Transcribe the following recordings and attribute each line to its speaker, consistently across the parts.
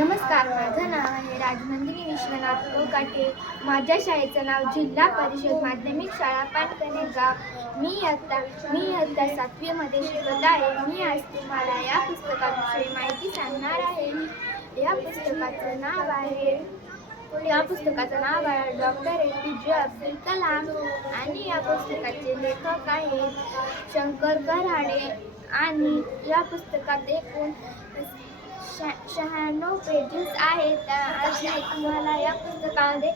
Speaker 1: नमस्कार माझं नाव आहे राजनंदिनी विश्वनाथ कोकाटे. माझ्या शाळेचं नाव जिल्हा परिषद माध्यमिक शाळा पाटकणे गाव. मी आता मी आता सातवीमध्ये शिकत आहे. मी आज तुम्हाला या पुस्तकाविषयी माहिती सांगणार आहे. या पुस्तकाचं नाव आहे या पुस्तकाचं नाव आहे डॉक्टर ए पी जे अब्दुल कलाम आणि या पुस्तकाचे लेखक आहेत शंकर गऱ्हाडे. आणि या पुस्तकात एकूण शहा- शहाण्णव पेजेस आहेत. आज मी तुम्हाला या पुस्तकामध्ये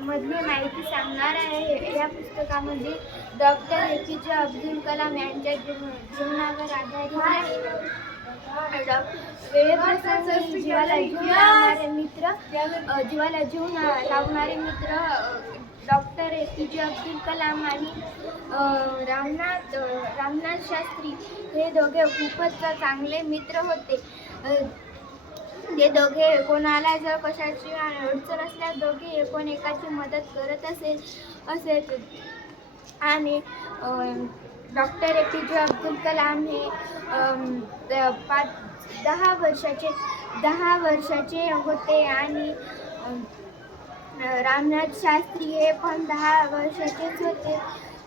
Speaker 1: मधली माहिती सांगणार आहे. या पुस्तकामध्ये डॉक्टर ए पी जे अब्दुल कलाम यांच्या जीव जीवनावर आधारित आहे. डॉक्टर वेळेप्रसंगी जीवाला जीव लावणारे मित्र जीवाला जीव लावणारे मित्र डॉक्टर ए पी जे अब्दुल कलाम आणि रामनाथ रामनाथ शास्त्री हे दोघे खूपच चांगले मित्र होते. ते दोघे कोणाला जर कशाची अडचण असल्यास दोघे एकूण एकाची मदत करत असेल असेल आणि डॉक्टर ए पी जे अब्दुल कलाम हे पाच दहा वर्षाचे दहा वर्षाचे होते आणि रामनाथ शास्त्री हे पण दहा वर्षाचेच होते.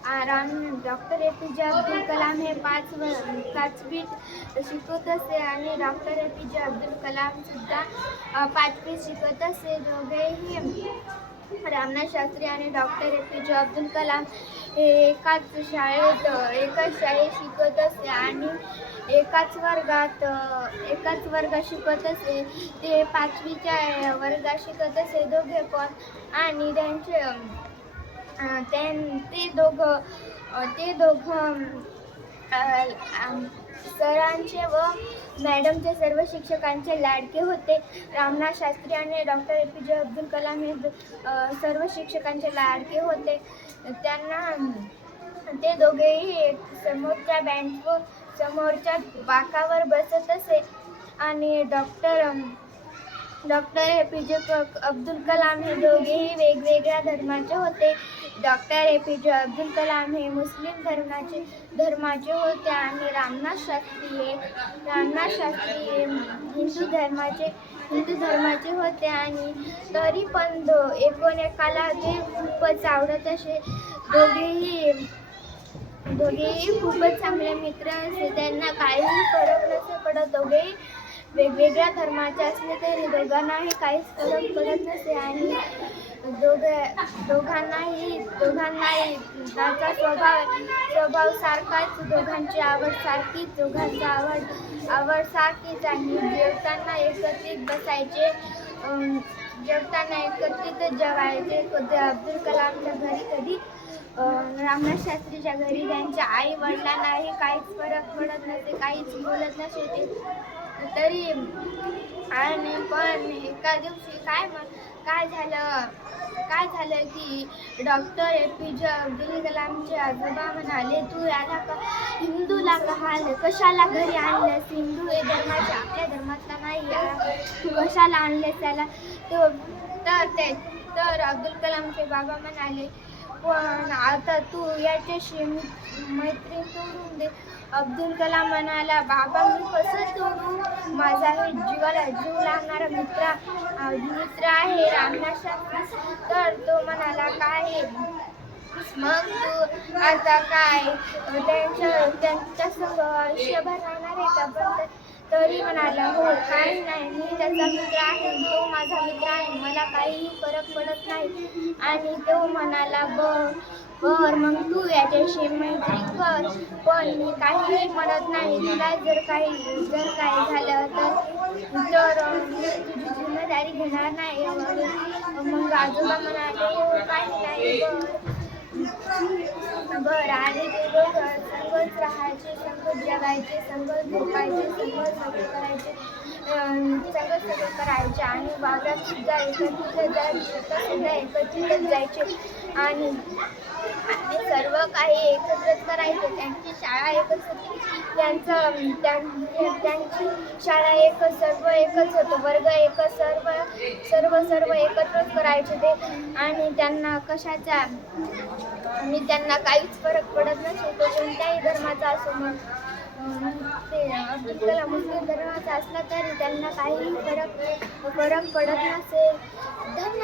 Speaker 1: राम डॉक्टर ए पी जे अब्दुल कलाम हे पाच व पाचवीत शिकत असे आणि डॉक्टर ए पी जे अब्दुल कलाम सुद्धा पाचवीत शिकत असे. दोघेही रामनाथ शास्त्री आणि डॉक्टर ए पी जे अब्दुल कलाम हे एकाच शाळेत एकाच शाळेत शिकत असे आणि एकाच वर्गात एकाच वर्गात शिकत असे. ते पाचवीच्या वर्गात शिकत असे. दोघे पण आणि त्यांचे त्यां ते दोघं ते दोघं सरांचे व मॅडमचे सर्व शिक्षकांचे लाडके होते. रामनाथ शास्त्री आणि डॉक्टर ए पी जे अब्दुल कलाम हे सर्व शिक्षकांचे लाडके होते. त्यांना ते दोघेही समोरच्या बँक समोरच्या बाकावर बसत असे. आणि डॉक्टर डॉक्टर ए पी जे अब्दुल कलाम हे दोघेही वेगवेगळ्या धर्माचे होते. डॉक्टर ए पी जे अब्दुल कलाम हे मुस्लिम धर्माचे धर्माचे होते आणि रामनाथ शास्त्री हे रामनाथ शास्त्री हे हिंदू धर्माचे हिंदू धर्माचे होते आणि तरी पण दो एकोणेकाला ते खूपच आवडत असे दोघेही दोघेही खूपच चांगले मित्र असे त्यांना काहीही फरक नसे पडत. दोघेही वेगवेगळ्या धर्माचे असले तरी दोघांनाही काहीच फरक पडत नसे आणि दोघे दोघांनाही दोघांनाही त्याचा स्वभाव स्वभाव सारखाच दोघांची आवड सारखीच दोघांची आवड आवड सारखीच आणि जेवताना एकत्रित बसायचे. जेवताना एकत्रित जेवायचे. अब्दुल कलामच्या घरी कधी? रामनाथ शास्त्रीच्या घरी. त्यांच्या आई वडिलांनाही काहीच फरक पडत नसे काहीच बोलत नसे ते. तरी आणि पण एका दिवशी काय काय झालं? काय झालं की डॉक्टर ए पी जे अब्दुल कलामचे आजोबा म्हणाले तू याला क हिंदूला कहाल? हाल कशाला घरी आणलंस? हिंदू हे धर्माचे आपल्या धर्मातला नाही तू कशाला आणलेस त्याला तो तर ते तर अब्दुल कलामचे बाबा म्हणाले पण आता तू याच्याशी मी- मैत्री तोडून दे. अब्दुल कलाम म्हणाला बाबा मी कसं तोडू? माझा हे जीवाला जीव लागणारा मित्र मित्र आहे रामनाथ शास्त्री तर तो म्हणाला काय मग तू आता काय? त्यांच्या त्यांच्या संग आयुष्यभर राहणार आहे का पण तरी म्हणाला हो काही नाही. मी त्याचा मित्र आहे तो माझा मित्र आहे. मला काहीही फरक पडत नाही. आणि तो म्हणाला बर बर मग तू याच्याशी मैत्री कर. पण मी काहीही म्हणत नाही. तुला जर काही जर काही झालं तर तर मी तुझी जिम्मेदारी घेणार नाही. मग आजोबा म्हणाले हो काही नाही. बर आणि ते लोक संगत राहायचे संगत जगायचे संगत झोपायचे संगत सगळं करायचे संगत सगळं सगळं करायचे. आणि वावरात सुद्धा एकत्रित जायचे सुद्धा एकत्रितच जायचे. आणि आणि सर्व काही एकत्रच करायचे. त्यांची शाळा एकच होती. त्यांचं त्यां- त्यांची शाळा एकच सर्व एकच होतं. वर्ग एकच सर्व सर्व सर्व एकत्रच करायचे ते. आणि त्यांना कशाचा आणि त्यांना काहीच फरक पडत नसतो. तो कोणत्याही धर्माचा असो मग ते अब्दुल कलाम मुस्लिम धर्माचा असला तरी त्यांना काहीही फरक फरक पडत नसेल धन्यवाद.